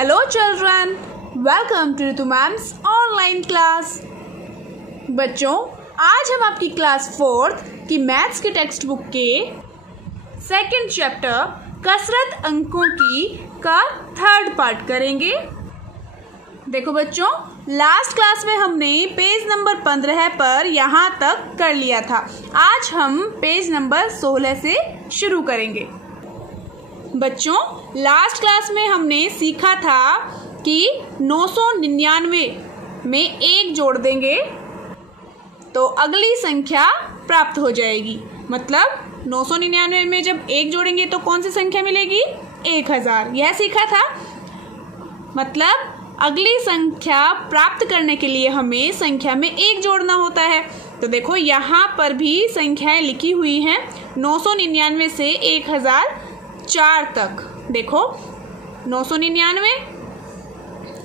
Hello children, welcome to Ritu Ma'am's online class। बच्चों, आज हम आपकी क्लास 4th की मैथ्स के टेक्स्ट बुक के सेकंड चैप्टर कसरत अंकों की का थर्ड पार्ट करेंगे। देखो बच्चों, लास्ट क्लास में हमने पेज नंबर 15 पर यहाँ तक कर लिया था। आज हम पेज नंबर 16 से शुरू करेंगे। बच्चों, लास्ट क्लास में हमने सीखा था कि 999 में 1 जोड़ देंगे तो अगली संख्या प्राप्त हो जाएगी। मतलब 999 में जब 1 जोड़ेंगे तो कौन सी संख्या मिलेगी? 1000। यह सीखा था। मतलब अगली संख्या प्राप्त करने के लिए हमें संख्या में 1 जोड़ना होता है। तो देखो यहाँ पर भी संख्याएं लिखी हुई हैं 999 से 1004 तक। देखो 999,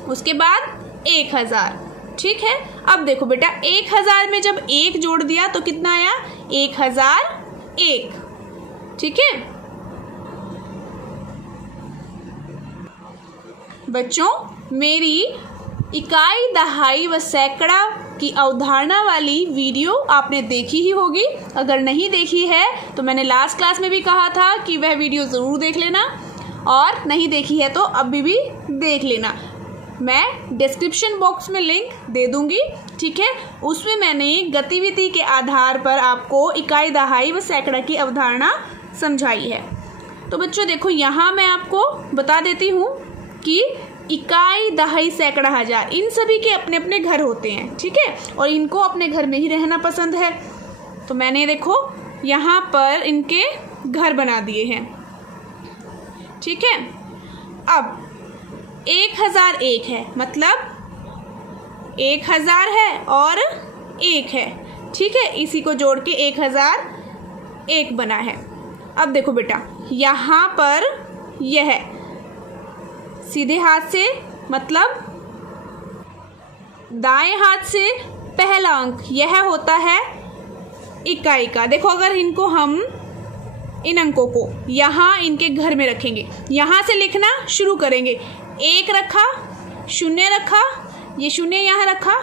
उसके बाद 1000। ठीक है, अब देखो बेटा 1000 में जब 1 जोड़ दिया तो कितना आया? 1001। ठीक है बच्चों, मेरी इकाई, दहाई व सैकड़ा की अवधारणा वाली वीडियो आपने देखी ही होगी। अगर नहीं देखी है तो मैंने लास्ट क्लास में भी कहा था कि वह वीडियो ज़रूर देख लेना, और नहीं देखी है तो अभी भी देख लेना। मैं डिस्क्रिप्शन बॉक्स में लिंक दे दूंगी। ठीक है, उसमें मैंने गतिविधि के आधार पर आपको इकाई, दहाई व सैकड़ा की अवधारणा समझाई है। तो बच्चों देखो, यहाँ मैं आपको बता देती हूँ कि इकाई, दहाई, सैकड़ा, हजार, इन सभी के अपने अपने घर होते हैं। ठीक है, और इनको अपने घर में ही रहना पसंद है। तो मैंने देखो यहाँ पर इनके घर बना दिए हैं। ठीक है, अब 1001 है, मतलब 1000 है और 1 है। ठीक है, इसी को जोड़ के 1001 बना है। अब देखो बेटा, यहाँ पर यह सीधे हाथ से, मतलब दाएं हाथ से पहला अंक यह होता है इकाई का। देखो, अगर इनको हम, इन अंकों को यहाँ इनके घर में रखेंगे, यहाँ से लिखना शुरू करेंगे। 1 रखा, 0 रखा, ये 0 यहाँ रखा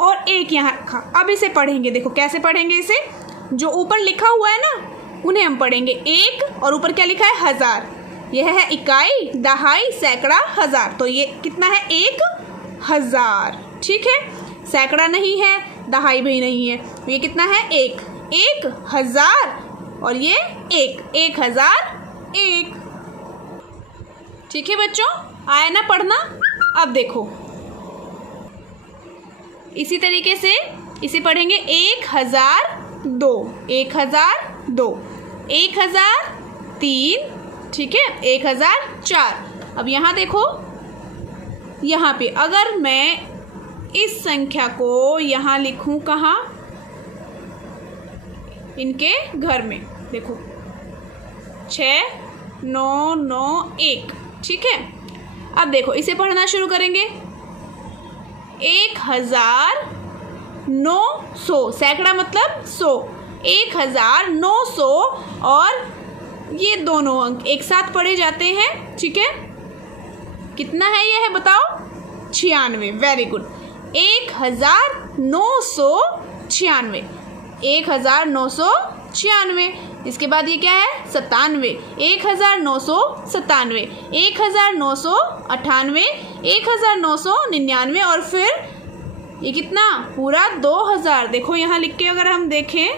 और 1 यहाँ रखा। अब इसे पढ़ेंगे। देखो कैसे पढ़ेंगे इसे, जो ऊपर लिखा हुआ है ना उन्हें हम पढ़ेंगे। 1 और ऊपर क्या लिखा है? 1000। यह है इकाई, दहाई, सैकड़ा, हजार। तो ये कितना है? 1000। ठीक है, सैकड़ा नहीं है, दहाई भी नहीं है, ये कितना है? 1000 और ये 1001। ठीक है बच्चों, आया ना पढ़ना? अब देखो इसी तरीके से इसे पढ़ेंगे। 1002, 1002, 1003। ठीक है, 1004। अब यहाँ देखो, यहाँ पे अगर मैं इस संख्या को यहाँ लिखूं, कहाँ? इनके घर में। देखो 6991। ठीक है, अब देखो इसे पढ़ना शुरू करेंगे। 1900, सैकड़ा मतलब 100, 1900 और ये दोनों अंक एक साथ पढ़े जाते हैं। ठीक है, कितना है ये है बताओ? 96। Very good, 1996, 1996। इसके बाद ये क्या है? 97, 1997, 1998, 1999 और फिर ये कितना? पूरा 2000। देखो यहाँ लिख के अगर हम देखें,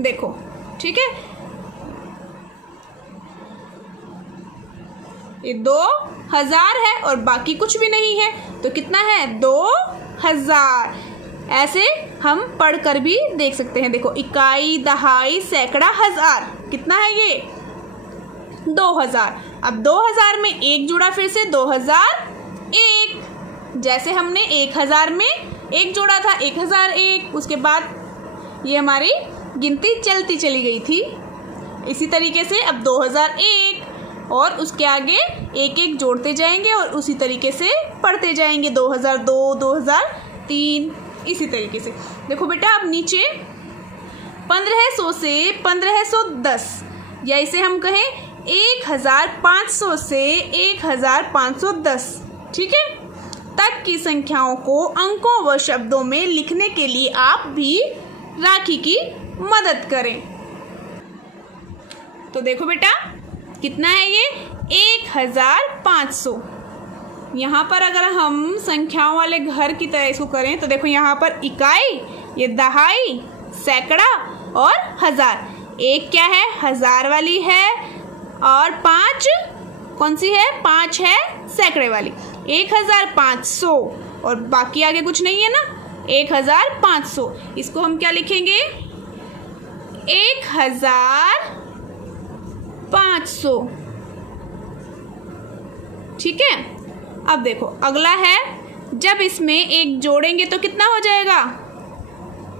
देखो। ठीक है, ये 2000 है और बाकी कुछ भी नहीं है, तो कितना है? 2000। ऐसे हम पढ़कर भी देख सकते हैं। देखो इकाई, दहाई, सैकड़ा, हजार, कितना है ये? 2000। अब 2000 में 1 जुड़ा, फिर से 2001। जैसे हमने 1000 में 1 जोड़ा था, 1001। उसके बाद ये हमारी गिनती चलती चली गई थी। इसी तरीके से अब 2001 और उसके आगे 1 जोड़ते जाएंगे और उसी तरीके से पढ़ते जाएंगे। 2002, 2003, इसी तरीके से। देखो बेटा, अब नीचे 1500 से 1510, या इसे हम कहें 1500 से 1510, ठीक है, तक की संख्याओं को अंकों व शब्दों में लिखने के लिए आप भी राखी की मदद करें। तो देखो बेटा कितना है ये 1500। यहाँ पर अगर हम संख्याओं वाले घर की तरह इसको करें तो देखो यहाँ पर इकाई, ये दहाई, सैकड़ा और हजार। एक क्या है, हजार वाली है, और 5 कौन सी है, 5 है सैकड़े वाली। 1500 और बाकी आगे कुछ नहीं है ना, 1500। इसको हम क्या लिखेंगे, 1500, ठीक है। अब देखो अगला है, जब इसमें एक जोड़ेंगे तो कितना हो जाएगा,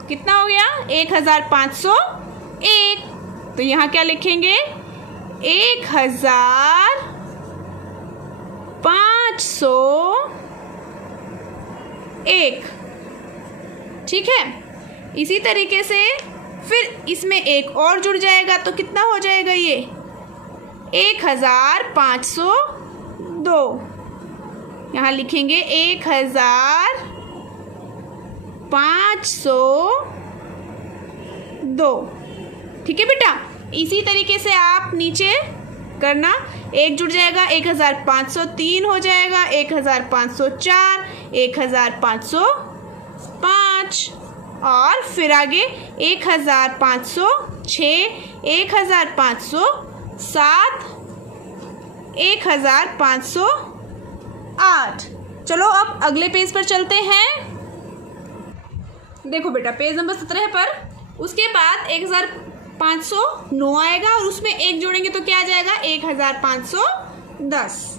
कितना हो गया 1501। तो यहाँ क्या लिखेंगे 1501, ठीक है। इसी तरीके से फिर इसमें एक और जुड़ जाएगा तो कितना हो जाएगा ये 1502। यहाँ लिखेंगे 1502, ठीक है बेटा। इसी तरीके से आप नीचे करना, एक जुड़ जाएगा 1503 हो जाएगा, 1504, 1505 और फिर आगे 1506, 1507, 1508। चलो अब अगले पेज पर चलते हैं। देखो बेटा पेज नंबर 17 पर उसके बाद 1509 आएगा और उसमें एक जोड़ेंगे तो क्या आ जाएगा 1510।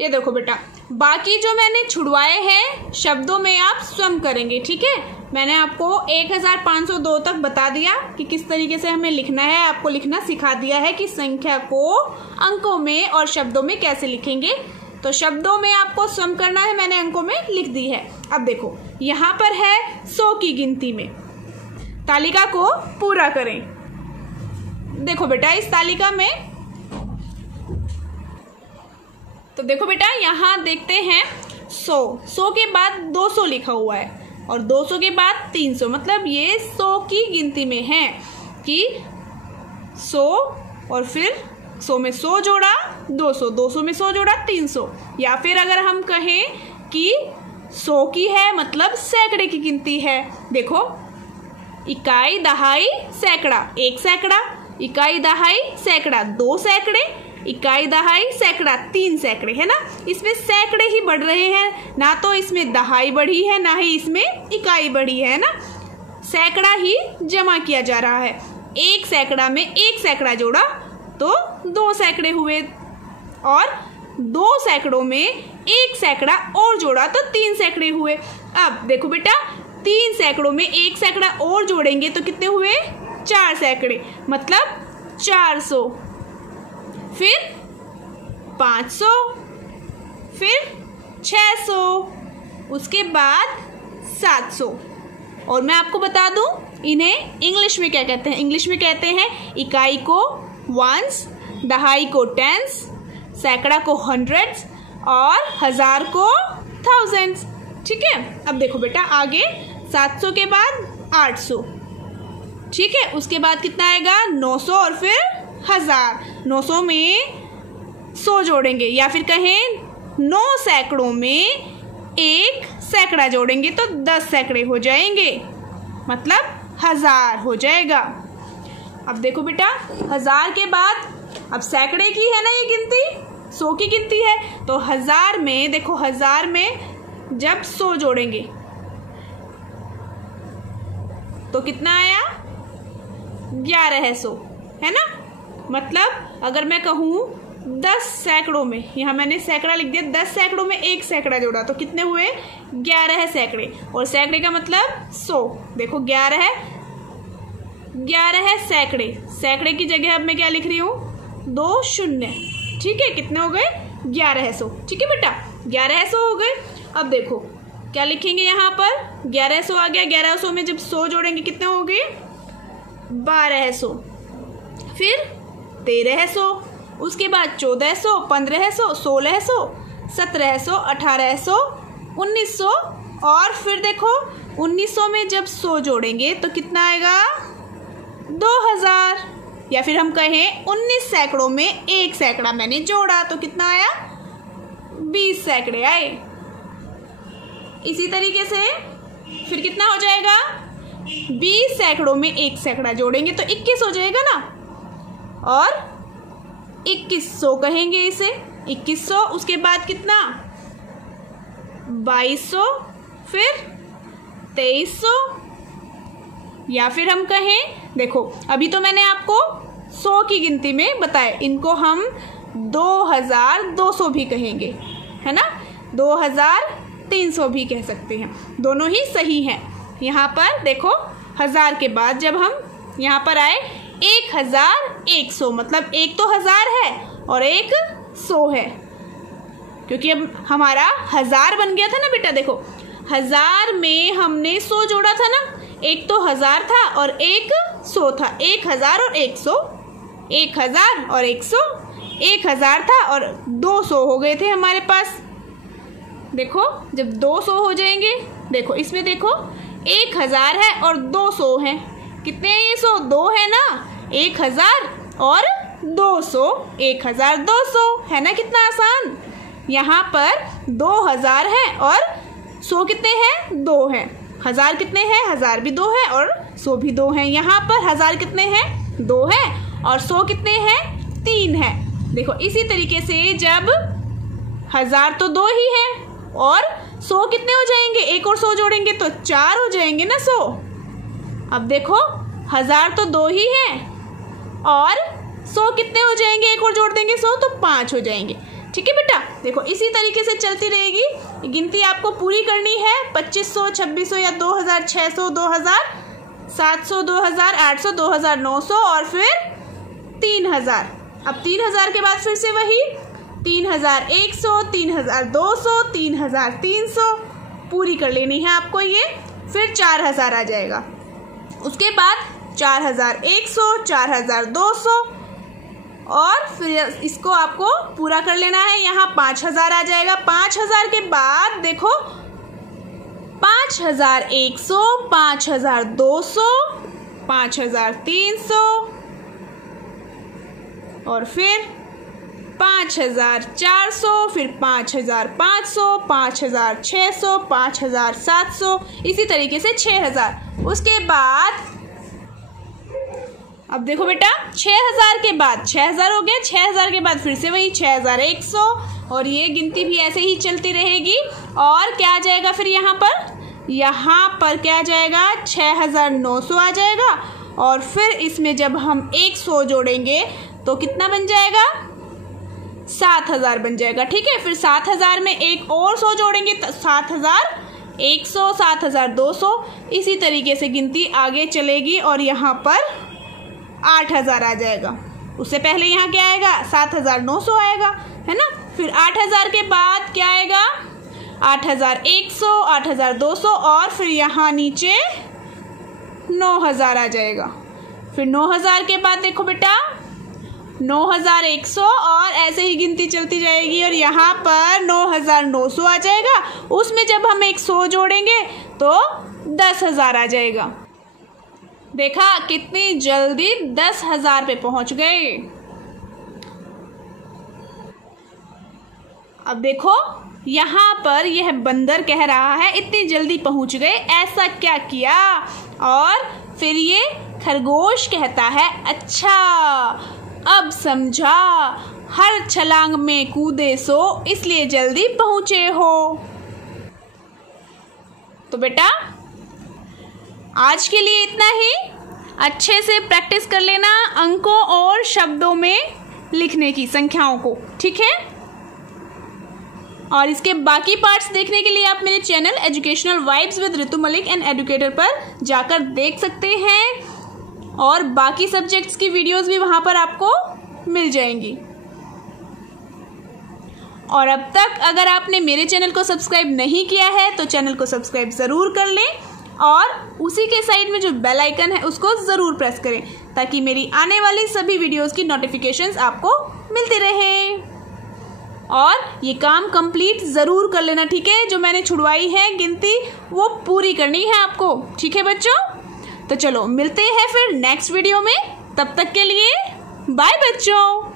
ये देखो बेटा बाकी जो मैंने छुड़वाए हैं शब्दों में आप स्वयं करेंगे, ठीक है। मैंने आपको 1502 तक बता दिया कि किस तरीके से हमें लिखना है, आपको लिखना सिखा दिया है कि संख्या को अंकों में और शब्दों में कैसे लिखेंगे। तो शब्दों में आपको स्वयं करना है, मैंने अंकों में लिख दी है। अब देखो यहाँ पर है 100 की गिनती में, तालिका को पूरा करें। देखो बेटा इस तालिका में, तो देखो बेटा यहाँ देखते हैं 100 के बाद 200 लिखा हुआ है और 200 के बाद 300, मतलब ये 100 की गिनती में है कि 100 और फिर 100 में 100 जोड़ा 200, 200 में 100 जोड़ा 300। या फिर अगर हम कहें कि 100 की है मतलब सैकड़े की गिनती है। देखो इकाई दहाई सैकड़ा 1 सैकड़ा, इकाई दहाई सैकड़ा 2 सैकड़े, इकाई दहाई सैकड़ा 3 सैकड़े, है ना। इसमें सैकड़े ही बढ़ रहे हैं, ना तो इसमें दहाई बढ़ी है ना ही इसमें इकाई बढ़ी है ना, सैकड़ा ही जमा किया जा रहा है। 1 सैकड़ा में 1 सैकड़ा जोड़ा तो 2 सैकड़े हुए और 2 सैकड़ों में 1 सैकड़ा और जोड़ा तो 3 सैकड़े हुए। अब देखो बेटा 3 सैकड़ों में 1 सैकड़ा और जोड़ेंगे तो कितने हुए 4 सैकड़े, मतलब 400, फिर 500, फिर 600, उसके बाद 700। और मैं आपको बता दूं इन्हें इंग्लिश में क्या कहते हैं। इंग्लिश में कहते हैं इकाई को वंस, दहाई को टेंस, सैकड़ा को हंड्रेड्स और हजार को थाउजेंड्स, ठीक है। अब देखो बेटा आगे 700 के बाद 800, ठीक है। उसके बाद कितना आएगा 900 और फिर 1000। 900 में 100 जोड़ेंगे या फिर कहें 9 सैकड़ों में 1 सैकड़ा जोड़ेंगे तो 10 सैकड़े हो जाएंगे, मतलब 1000 हो जाएगा। अब देखो बेटा 1000 के बाद अब सैकड़े की है ना ये गिनती, 100 की गिनती है, तो 1000 में देखो 1000 में जब 100 जोड़ेंगे तो कितना आया 1100, है ना। मतलब अगर मैं कहूँ 10 सैकड़ों में, यहाँ मैंने सैकड़ा लिख दिया, 10 सैकड़ों में 1 सैकड़ा जोड़ा तो कितने हुए 11 सैकड़े, और सैकड़े का मतलब 100। देखो 11 है सैकड़े, सैकड़े की जगह अब मैं क्या लिख रही हूँ 2 शून्य, ठीक है। कितने हो गए 1100, ठीक है बेटा 1100 हो गए। अब देखो क्या लिखेंगे यहाँ पर 1100 आ गया, 1100 में जब 100 जोड़ेंगे कितने हो गए 1200, फिर 1300, उसके बाद 1400, 1500, 1600, 1700, 1800, 1900 और फिर देखो 1900 में जब 100 जोड़ेंगे तो कितना आएगा 2000, या फिर हम कहें 19 सैकड़ों में 1 सैकड़ा मैंने जोड़ा तो कितना आया 20 सैकड़े आए। इसी तरीके से फिर कितना हो जाएगा 20 सैकड़ों में 1 सैकड़ा जोड़ेंगे तो 21 हो जाएगा ना, और 2100 कहेंगे इसे 2100, उसके बाद कितना 2200, फिर 2300, या फिर हम कहें देखो अभी तो मैंने आपको 100 की गिनती में बताया, इनको हम 2200 भी कहेंगे, है ना, 2300 भी कह सकते हैं, दोनों ही सही हैं। यहाँ पर देखो 1000 के बाद जब हम यहाँ पर आए 1100, मतलब एक तो 1000 है और एक 100 है, क्योंकि अब हमारा 1000 बन गया था ना बेटा। देखो 1000 में हमने 100 जोड़ा था ना, एक तो 1000 था और एक 100 था, 1000 और 100, 1000 और 100, 1000 था और 200 हो गए थे हमारे पास। देखो जब 200 हो जाएंगे, देखो इसमें देखो 1000 है और 200 है, कितने हैं ये 100, 2 है ना, 1000 और 200, 1200 है ना, कितना आसान। यहाँ पर 2000 है और 100 कितने हैं 2 हैं, 1000 कितने हैं 1000 भी 2 है और 100 भी 2 हैं। यहाँ पर 1000 कितने हैं 2 है और 100 कितने हैं 3 है। देखो इसी तरीके से जब 1000 तो 2 ही है और 100 कितने हो जाएंगे, एक और 100 जोड़ेंगे तो 4 हो जाएंगे ना 100। अब देखो 1000 तो 2 ही है और 100 कितने हो जाएंगे, एक और जोड़ देंगे 100 तो 5 हो जाएंगे। ठीक है बेटा, देखो इसी तरीके से चलती रहेगी गिनती, आपको पूरी करनी है 2500, 2600 या 2600, 2700, 2800, 2900 और फिर 3000। अब 3000 के बाद फिर से वही 3100, 3200, 3300 पूरी कर लेनी है आपको ये, फिर 4000 आ जाएगा, उसके बाद 4100, 4200 और फिर इसको आपको पूरा कर लेना है। यहाँ 5000 आ जाएगा, 5000 के बाद देखो 5100, 5200, 5300 और फिर 5400, फिर 5500, 5600, 5700, इसी तरीके से 6000। उसके बाद अब देखो बेटा 6000 के बाद 6000 हो गया, 6000 के बाद फिर से वही 6100 और ये गिनती भी ऐसे ही चलती रहेगी। और क्या आ जाएगा फिर यहाँ पर क्या आ जाएगा 6900 आ जाएगा और फिर इसमें जब हम 100 जोड़ेंगे तो कितना बन जाएगा 7000 बन जाएगा। ठीक है, फिर 7000 में एक और 100 जोड़ेंगे तो 7100, 7200, इसी तरीके से गिनती आगे चलेगी और यहाँ पर 8000 आ जाएगा। उससे पहले यहाँ क्या आएगा 7900 आएगा, है ना। फिर 8000 के बाद क्या आएगा 8100, 8200 और फिर यहाँ नीचे 9000 आ जाएगा। फिर 9000 के बाद देखो बेटा 9100 और ऐसे ही गिनती चलती जाएगी और यहाँ पर 9900 आ जाएगा। उसमें जब हम 100 जोड़ेंगे तो 10000 आ जाएगा। देखा कितनी जल्दी 10000 पे पहुंच गए। अब देखो यहाँ पर यह बंदर कह रहा है इतनी जल्दी पहुंच गए, ऐसा क्या किया। और फिर ये खरगोश कहता है अच्छा अब समझा, हर छलांग में कूदे सो इसलिए जल्दी पहुंचे हो। तो बेटा आज के लिए इतना ही, अच्छे से प्रैक्टिस कर लेना अंकों और शब्दों में लिखने की, संख्याओं को, ठीक है। और इसके बाकी पार्ट्स देखने के लिए आप मेरे channel educational vibes with Ritu Malik and educator पर जाकर देख सकते हैं और बाकी सब्जेक्ट्स की वीडियोस भी वहां पर आपको मिल जाएंगी। और अब तक अगर आपने मेरे चैनल को सब्सक्राइब नहीं किया है तो चैनल को सब्सक्राइब ज़रूर कर लें और उसी के साइड में जो बेल आइकन है उसको ज़रूर प्रेस करें ताकि मेरी आने वाली सभी वीडियोस की नोटिफिकेशंस आपको मिलती रहे। और ये काम कंप्लीट ज़रूर कर लेना, ठीक है। जो मैंने छुड़वाई है गिनती वो पूरी करनी है आपको, ठीक है बच्चों। तो चलो मिलते हैं फिर नेक्स्ट वीडियो में, तब तक के लिए बाय बच्चों।